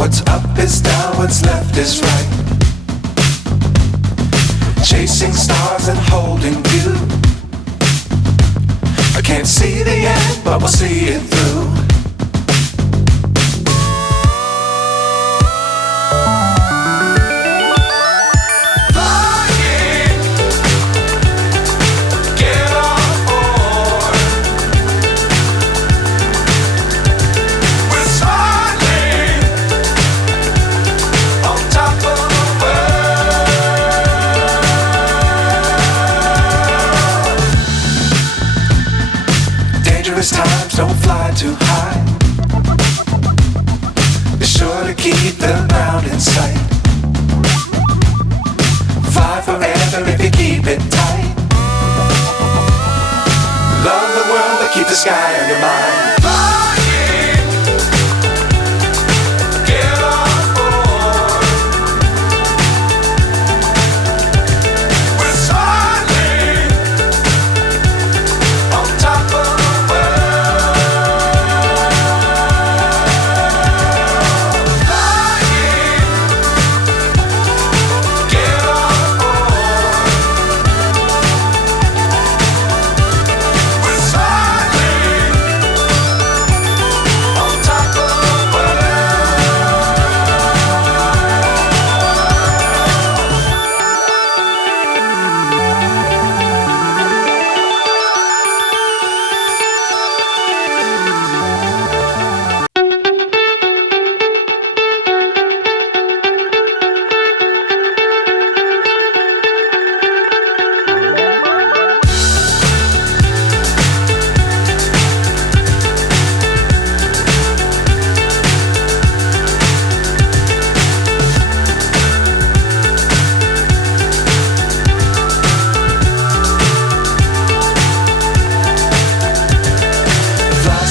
What's up is down, what's left is right. Chasing stars and holding you. I can't see the end, but we'll see it through. Dangerous times, don't fly too high. Be sure to keep the ground in sight. Fly forever if you keep it tight. Love the world, but keep the sky on your mind.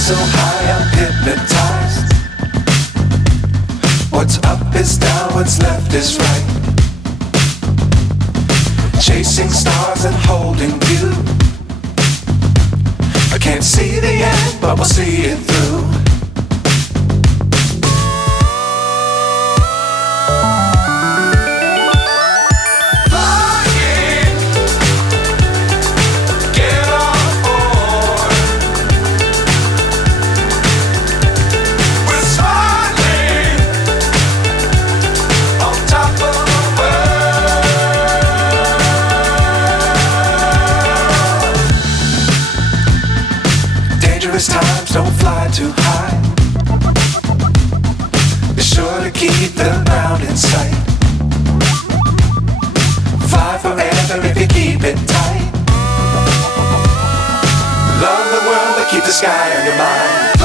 So high, I'm hypnotized. What's up is down, what's left is right. Chasing stars and holding you. I can't see the end, but we'll see it through. Dangerous times, don't fly too high. Be sure to keep the ground in sight. Fly forever if you keep it tight. Love the world, but keep the sky on your mind.